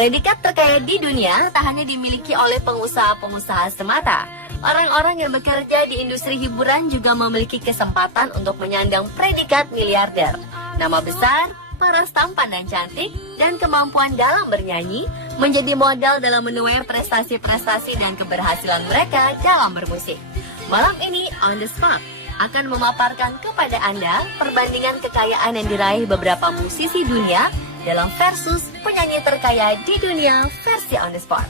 Predikat terkaya di dunia tak hanya dimiliki oleh pengusaha-pengusaha semata. Orang-orang yang bekerja di industri hiburan juga memiliki kesempatan untuk menyandang predikat miliarder. Nama besar, paras tampan dan cantik, dan kemampuan dalam bernyanyi menjadi modal dalam menuai prestasi-prestasi dan keberhasilan mereka dalam bermusik. Malam ini On The Spot akan memaparkan kepada Anda perbandingan kekayaan yang diraih beberapa musisi dunia dalam versus penyanyi terkaya di dunia versi On The Spot.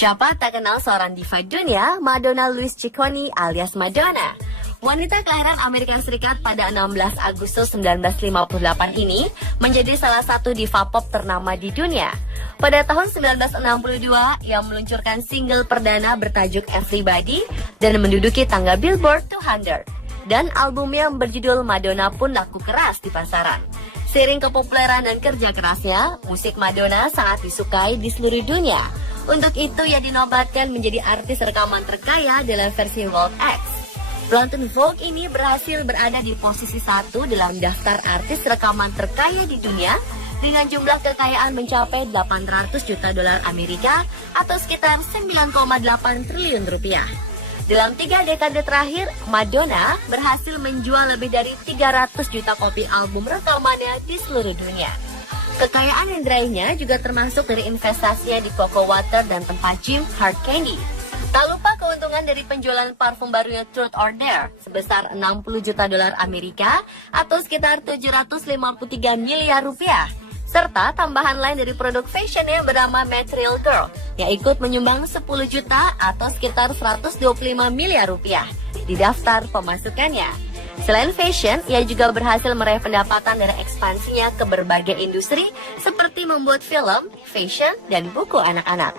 Siapa tak kenal seorang diva dunia, Madonna Louise Ciccone alias Madonna. Wanita kelahiran Amerika Serikat pada 16 Agustus 1958 ini menjadi salah satu diva pop ternama di dunia. Pada tahun 1962, ia meluncurkan single perdana bertajuk Everybody dan menduduki tangga Billboard 200. Dan albumnya yang berjudul Madonna pun laku keras di pasaran. Seiring kepopuleran dan kerja kerasnya, musik Madonna sangat disukai di seluruh dunia. Untuk itu, ia dinobatkan menjadi artis rekaman terkaya dalam versi World X. Pelantun Vogue ini berhasil berada di posisi 1 dalam daftar artis rekaman terkaya di dunia dengan jumlah kekayaan mencapai 800 juta dolar Amerika atau sekitar 9,8 triliun rupiah. Dalam 3 dekade terakhir, Madonna berhasil menjual lebih dari 300 juta kopi album rekamannya di seluruh dunia. Kekayaan yang diraihnya juga termasuk dari investasinya di Coco Water dan tempat gym Hard Candy. Tak lupa keuntungan dari penjualan parfum barunya Truth or Dare sebesar 60 juta dolar Amerika atau sekitar 753 miliar rupiah. Serta tambahan lain dari produk fashionnya yang bernama Material Girl yang ikut menyumbang 10 juta atau sekitar 125 miliar rupiah di daftar pemasukannya. Selain fashion, ia juga berhasil meraih pendapatan dari ekspansinya ke berbagai industri seperti membuat film, fashion, dan buku anak-anak.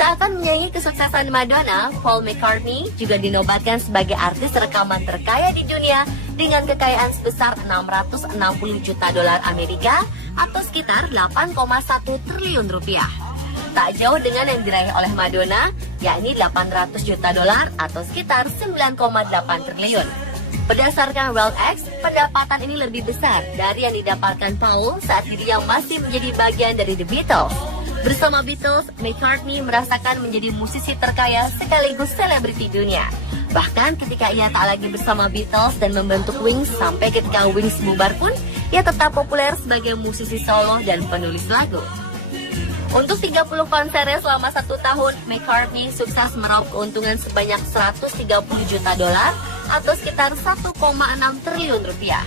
Seakan menyaingi kesuksesan Madonna, Paul McCartney juga dinobatkan sebagai artis rekaman terkaya di dunia dengan kekayaan sebesar 660 juta dolar Amerika atau sekitar 8,1 triliun rupiah. Tak jauh dengan yang diraih oleh Madonna, yakni 800 juta dolar atau sekitar 9,8 triliun. Berdasarkan World X, pendapatan ini lebih besar dari yang didapatkan Paul saat dirinya masih menjadi bagian dari The Beatles. Bersama Beatles, McCartney merasakan menjadi musisi terkaya sekaligus selebriti dunia. Bahkan ketika ia tak lagi bersama Beatles dan membentuk Wings sampai ketika Wings bubar pun, ia tetap populer sebagai musisi solo dan penulis lagu. Untuk 30 konsernya selama 1 tahun, McCartney sukses meraup keuntungan sebanyak 130 juta dolar atau sekitar 1,6 triliun rupiah.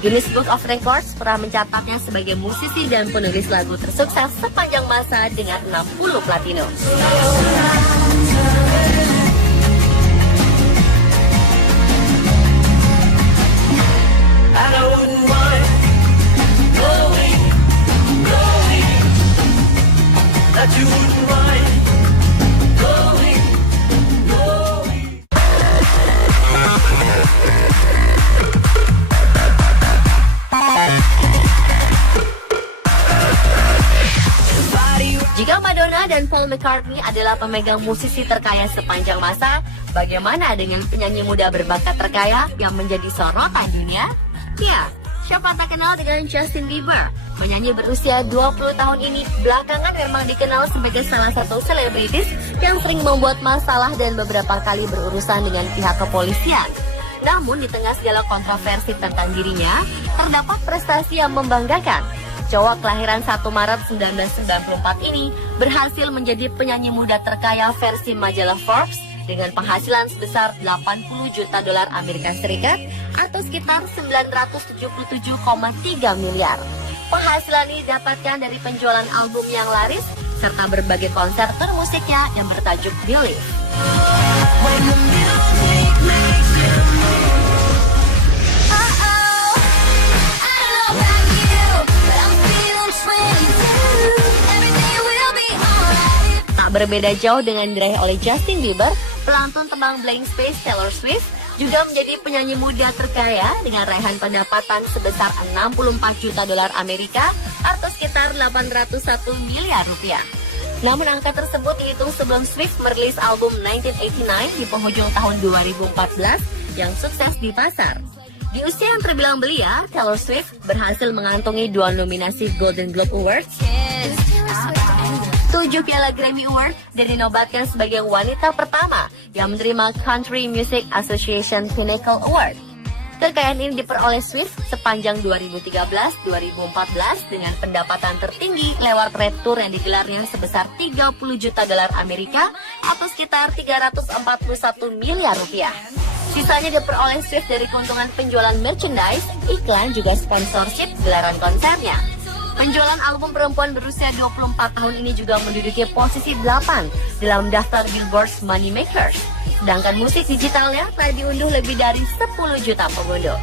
Guinness Book of Records pernah mencatatnya sebagai musisi dan penulis lagu tersukses sepanjang masa dengan 60 platinum. Jika Madonna dan Paul McCartney adalah pemegang musisi terkaya sepanjang masa, bagaimana dengan penyanyi muda berbakat terkaya yang menjadi sorotan dunia? Ya, siapa tak kenal dengan Justin Bieber? Penyanyi berusia 20 tahun ini belakangan memang dikenal sebagai salah satu selebritis yang sering membuat masalah dan beberapa kali berurusan dengan pihak kepolisian. Namun di tengah segala kontroversi tentang dirinya, terdapat prestasi yang membanggakan. Cowok kelahiran 1 Maret 1994 ini berhasil menjadi penyanyi muda terkaya versi majalah Forbes dengan penghasilan sebesar 80 juta dolar Amerika Serikat atau sekitar 977,3 miliar. Penghasilan ini didapatkan dari penjualan album yang laris serta berbagai konser tur musiknya yang bertajuk Believe. Tak berbeda jauh dengan diraih oleh Justin Bieber, pelantun tembang Blank Space Taylor Swift juga menjadi penyanyi muda terkaya dengan raihan pendapatan sebesar 64 juta dolar Amerika atau sekitar 801 miliar rupiah. Namun angka tersebut dihitung sebelum Swift merilis album 1989 di penghujung tahun 2014 yang sukses di pasar. Di usia yang terbilang belia, Taylor Swift berhasil mengantongi 2 nominasi Golden Globe Awards, 7 piala Grammy Award, dan dinobatkan sebagai wanita pertama yang menerima Country Music Association Pinnacle Award. Kekayaan ini diperoleh Swift sepanjang 2013-2014 dengan pendapatan tertinggi lewat Red Tour yang digelarnya sebesar 30 juta dolar Amerika atau sekitar 341 miliar rupiah. Sisanya diperoleh Swift dari keuntungan penjualan merchandise, iklan, juga sponsorship gelaran konsernya. Penjualan album perempuan berusia 24 tahun ini juga menduduki posisi 8 dalam daftar Billboard's Money Makers. Sedangkan musik digitalnya telah diunduh lebih dari 10 juta pengunduh.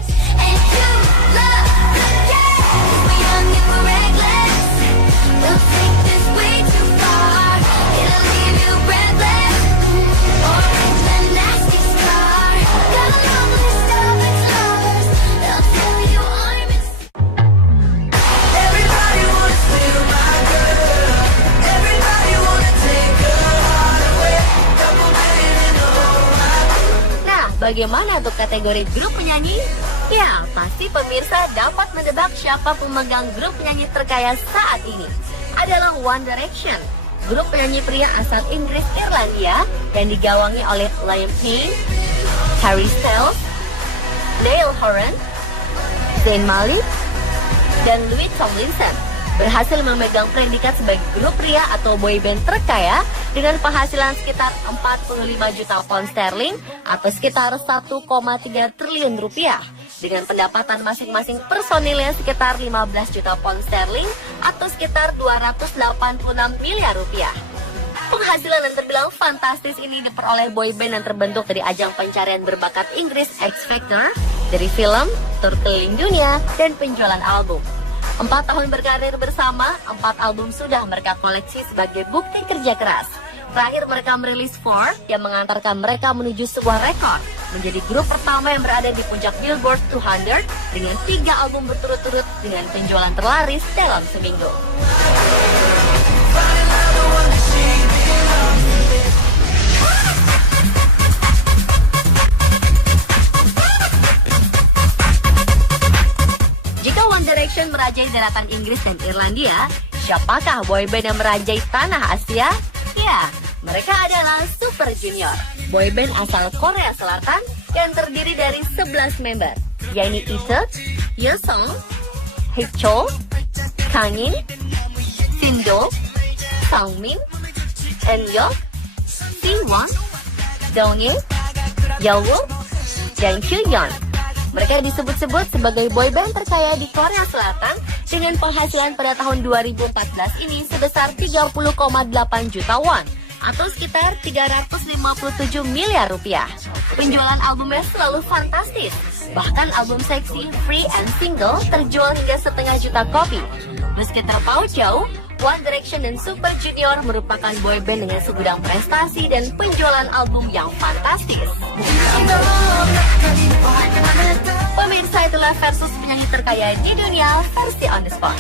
Bagaimana untuk kategori grup penyanyi? Ya, pasti pemirsa dapat menebak siapa pemegang grup penyanyi terkaya saat ini. Adalah One Direction, grup penyanyi pria asal Inggris Irlandia yang digawangi oleh Liam Payne, Harry Styles, Niall Horan, Zayn Malik, dan Louis Tomlinson. Berhasil memegang predikat sebagai grup pria atau boyband terkaya dengan penghasilan sekitar 45 juta pound sterling atau sekitar 1,3 triliun rupiah, dengan pendapatan masing-masing personilnya sekitar 15 juta pound sterling atau sekitar 286 miliar rupiah. Penghasilan yang terbilang fantastis ini diperoleh boyband yang terbentuk dari ajang pencarian berbakat Inggris X Factor, dari film, tur keliling dunia, dan penjualan album. 4 tahun berkarir bersama, 4 album sudah mereka koleksi sebagai bukti kerja keras. Terakhir mereka merilis Four yang mengantarkan mereka menuju sebuah rekor, menjadi grup pertama yang berada di puncak Billboard 200 dengan 3 album berturut-turut dengan penjualan terlaris dalam seminggu. Jika One Direction merajai daratan Inggris dan Irlandia, siapakah boyband yang merajai tanah Asia? Ya, mereka adalah Super Junior, boyband asal Korea Selatan yang terdiri dari 11 member, yaitu Ita, Yeosang, Haekchol, Kangin, Sindo, Sangmin, Eunhyuk, Siwon, Donghae, Yeowoo, dan Kyuhyun. Mereka disebut-sebut sebagai boyband terkaya di Korea Selatan dengan penghasilan pada tahun 2014 ini sebesar 30,8 juta won atau sekitar 357 miliar rupiah. Penjualan albumnya selalu fantastis. Bahkan album seksi, free and single terjual hingga 1,5 juta kopi. Meski terpaut jauh, One Direction dan Super Junior merupakan boyband dengan segudang prestasi dan penjualan album yang fantastis. Pemirsa, itulah versus penyanyi terkaya di dunia versi On The Spot.